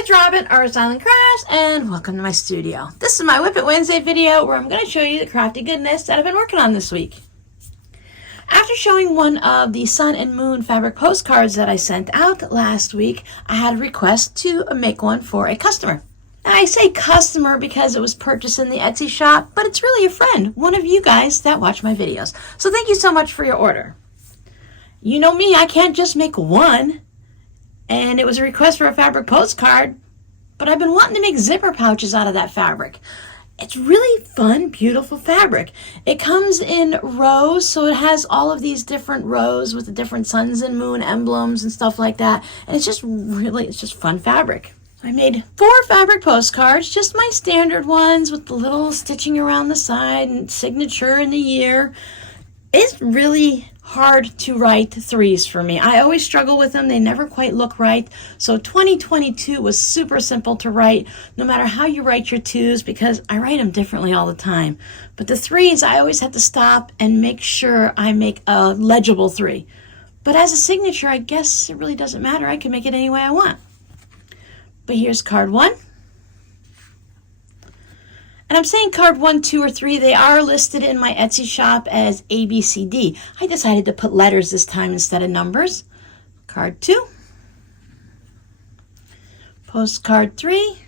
It's Robin, Artist Island Crafts, and welcome to my studio. This is my WiP It Wednesday video where I'm going to show you the crafty goodness that I've been working on this week. After showing one of the sun and moon fabric postcards that I sent out last week, I had a request to make one for a customer. And I say customer because it was purchased in the Etsy shop, but it's really a friend, one of you guys that watch my videos. So thank you so much for your order. You know me, I can't just make one. And it was a request for a fabric postcard, but I've been wanting to make zipper pouches out of that fabric. It's really fun, beautiful fabric. It comes in rows, so it has all of these different rows with the different suns and moon emblems and stuff like that. And it's just fun fabric. I made 4 fabric postcards, just my standard ones with the little stitching around the side and signature and the year. It's really hard to write 3s for me. I always struggle with them. They never quite look right. So 2022 was super simple to write, no matter how you write your 2s, because I write them differently all the time. But the 3s, I always have to stop and make sure I make a legible 3. But as a signature, I guess it really doesn't matter. I can make it any way I want. But here's card 1. And I'm saying card 1, 2, or 3. They are listed in my Etsy shop as A, B, C, D. I decided to put letters this time instead of numbers. Card 2. Postcard 3.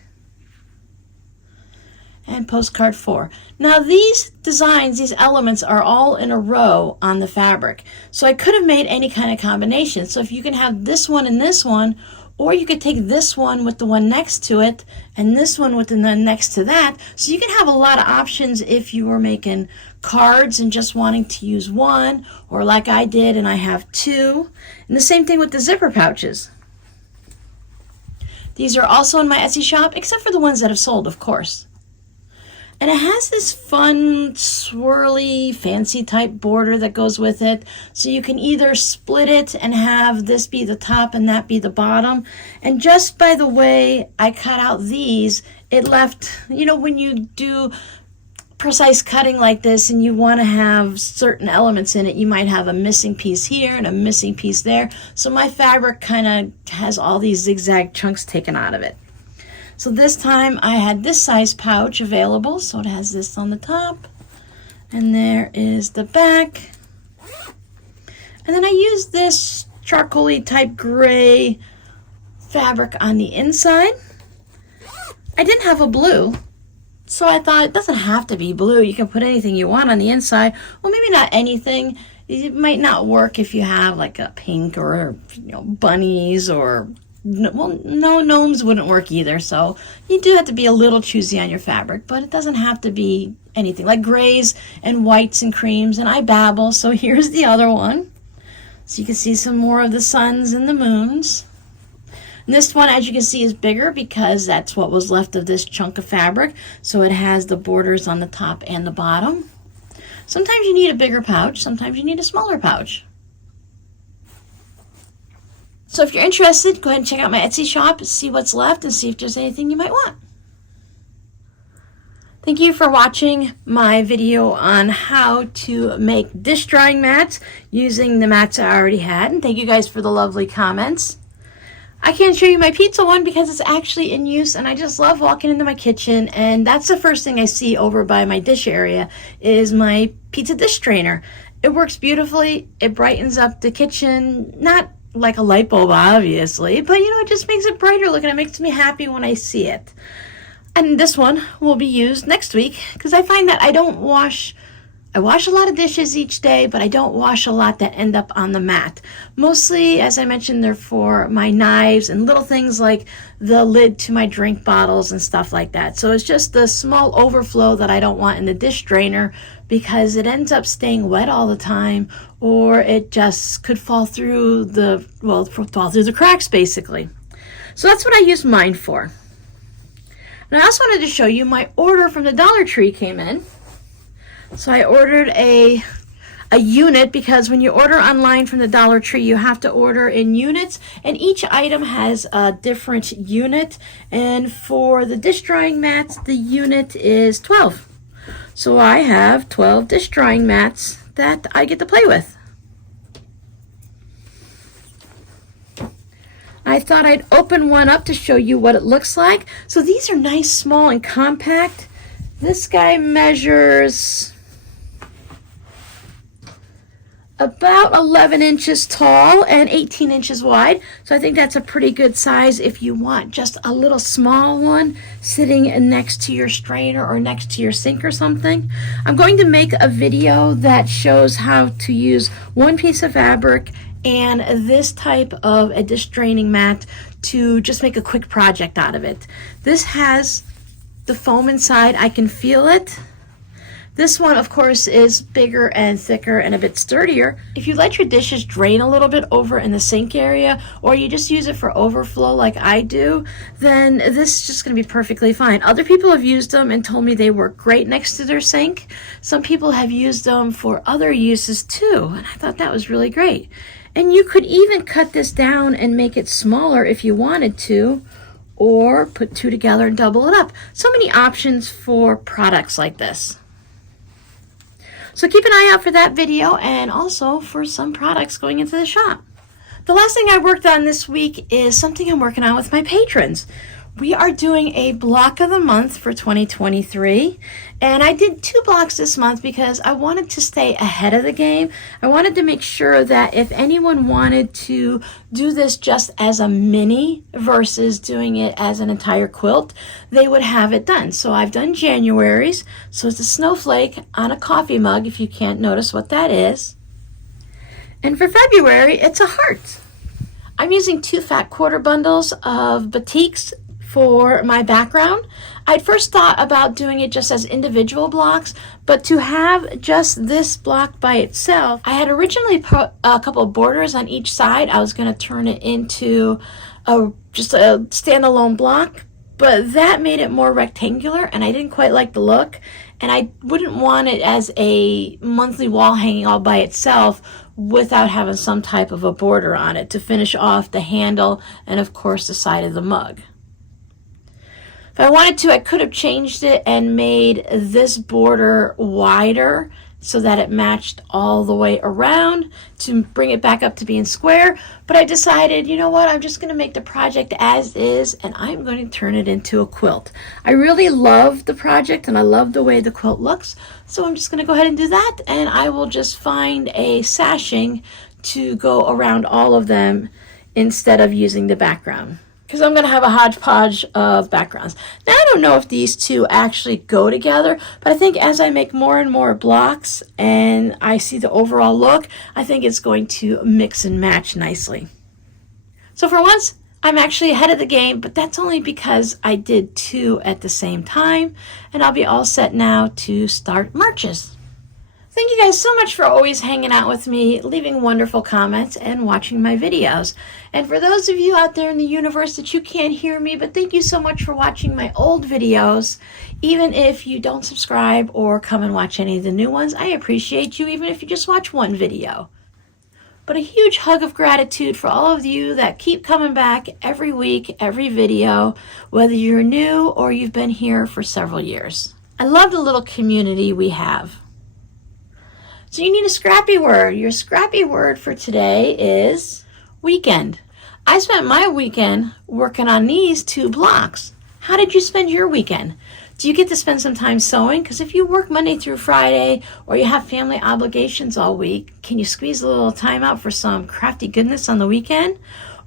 And postcard 4. Now these designs, these elements are all in a row on the fabric. So I could have made any kind of combination. So if you can have this one and this one, or you could take this one with the one next to it and this one with the one next to that. So you can have a lot of options if you were making cards and just wanting to use one, or like I did and I have 2. And the same thing with the zipper pouches. These are also in my Etsy shop, except for the ones that have sold, of course. And it has this fun, swirly, fancy type border that goes with it. So you can either split it and have this be the top and that be the bottom. And just by the way I cut out these, it left, you know, when you do precise cutting like this and you want to have certain elements in it, you might have a missing piece here and a missing piece there. So my fabric kind of has all these zigzag chunks taken out of it. So this time I had this size pouch available, so it has this on the top, and there is the back. And then I used this charcoal-y type gray fabric on the inside. I didn't have a blue, so I thought it doesn't have to be blue. You can put anything you want on the inside. Well, maybe not anything. It might not work if you have like a pink or, you know, bunnies or... Well, no, gnomes wouldn't work either, so you do have to be a little choosy on your fabric, but it doesn't have to be anything like grays and whites and creams, and I babble, so here's the other one. So you can see some more of the suns and the moons. And this one, as you can see, is bigger because that's what was left of this chunk of fabric, so it has the borders on the top and the bottom. Sometimes you need a bigger pouch, sometimes you need a smaller pouch. So if you're interested, go ahead and check out my Etsy shop, see what's left, and see if there's anything you might want. Thank you for watching my video on how to make dish drying mats using the mats I already had. And thank you guys for the lovely comments. I can't show you my pizza one because it's actually in use, and I just love walking into my kitchen, and that's the first thing I see over by my dish area is my pizza dish strainer. It works beautifully. It brightens up the kitchen, not like a light bulb, obviously, but you know, it just makes it brighter looking. It makes me happy when I see it. And this one will be used next week because I find that I wash a lot of dishes each day, but I don't wash a lot that end up on the mat. Mostly, as I mentioned, they're for my knives and little things like the lid to my drink bottles and stuff like that. So it's just the small overflow that I don't want in the dish drainer because it ends up staying wet all the time, or it just could fall through the cracks basically. So that's what I use mine for. And I also wanted to show you my order from the Dollar Tree came in. So I ordered a unit because when you order online from the Dollar Tree, you have to order in units, and each item has a different unit. And for the dish drying mats, the unit is 12. So I have 12 dish drying mats that I get to play with. I thought I'd open one up to show you what it looks like. So these are nice, small, and compact. This guy measures about 11 inches tall and 18 inches wide. So I think that's a pretty good size if you want just a little small one sitting next to your strainer or next to your sink or something. I'm going to make a video that shows how to use one piece of fabric and this type of a dish draining mat to just make a quick project out of it. This has the foam inside. I can feel it. This one, of course, is bigger and thicker and a bit sturdier. If you let your dishes drain a little bit over in the sink area, or you just use it for overflow like I do, then this is just going to be perfectly fine. Other people have used them and told me they work great next to their sink. Some people have used them for other uses too, and I thought that was really great. And you could even cut this down and make it smaller if you wanted to, or put two together and double it up. So many options for products like this. So keep an eye out for that video and also for some products going into the shop. The last thing I worked on this week is something I'm working on with my patrons. We are doing a block of the month for 2023, and I did 2 blocks this month because I wanted to stay ahead of the game. I wanted to make sure that if anyone wanted to do this just as a mini versus doing it as an entire quilt, they would have it done. So I've done January's, so it's a snowflake on a coffee mug, if you can't notice what that is. And for February, it's a heart. I'm using 2 fat quarter bundles of batiks for my background. I'd first thought about doing it just as individual blocks, but to have just this block by itself, I had originally put a couple of borders on each side. I was going to turn it into just a standalone block, but that made it more rectangular and I didn't quite like the look, and I wouldn't want it as a monthly wall hanging all by itself without having some type of a border on it to finish off the handle and of course the side of the mug. If I wanted to, I could have changed it and made this border wider so that it matched all the way around to bring it back up to being square. But I decided, you know what, I'm just going to make the project as is and I'm going to turn it into a quilt. I really love the project and I love the way the quilt looks. So I'm just going to go ahead and do that, and I will just find a sashing to go around all of them instead of using the background, because I'm going to have a hodgepodge of backgrounds. Now, I don't know if these two actually go together, but I think as I make more and more blocks and I see the overall look, I think it's going to mix and match nicely. So for once, I'm actually ahead of the game, but that's only because I did 2 at the same time, and I'll be all set now to start marches. Thank you guys so much for always hanging out with me, leaving wonderful comments, and watching my videos. And for those of you out there in the universe that you can't hear me, but thank you so much for watching my old videos. Even if you don't subscribe or come and watch any of the new ones, I appreciate you, even if you just watch one video. But a huge hug of gratitude for all of you that keep coming back every week, every video, whether you're new or you've been here for several years. I love the little community we have. So you need a scrappy word. Your scrappy word for today is weekend. I spent my weekend working on these 2 blocks. How did you spend your weekend? Do you get to spend some time sewing? Because if you work Monday through Friday or you have family obligations all week, can you squeeze a little time out for some crafty goodness on the weekend?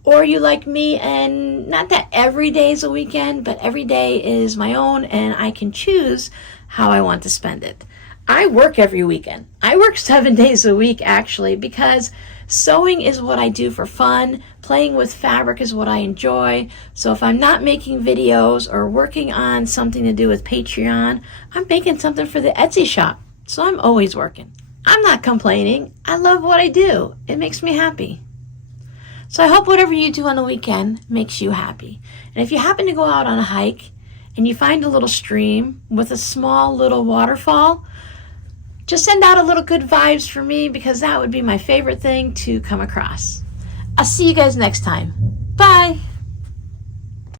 Or are you like me and not that every day is a weekend, but every day is my own and I can choose how I want to spend it? I work every weekend. I work 7 days a week actually, because sewing is what I do for fun. Playing with fabric is what I enjoy. So if I'm not making videos or working on something to do with Patreon, I'm making something for the Etsy shop. So I'm always working. I'm not complaining. I love what I do. It makes me happy. So I hope whatever you do on the weekend makes you happy. And if you happen to go out on a hike and you find a little stream with a small little waterfall, just send out a little good vibes for me, because that would be my favorite thing to come across. I'll see you guys next time. Bye.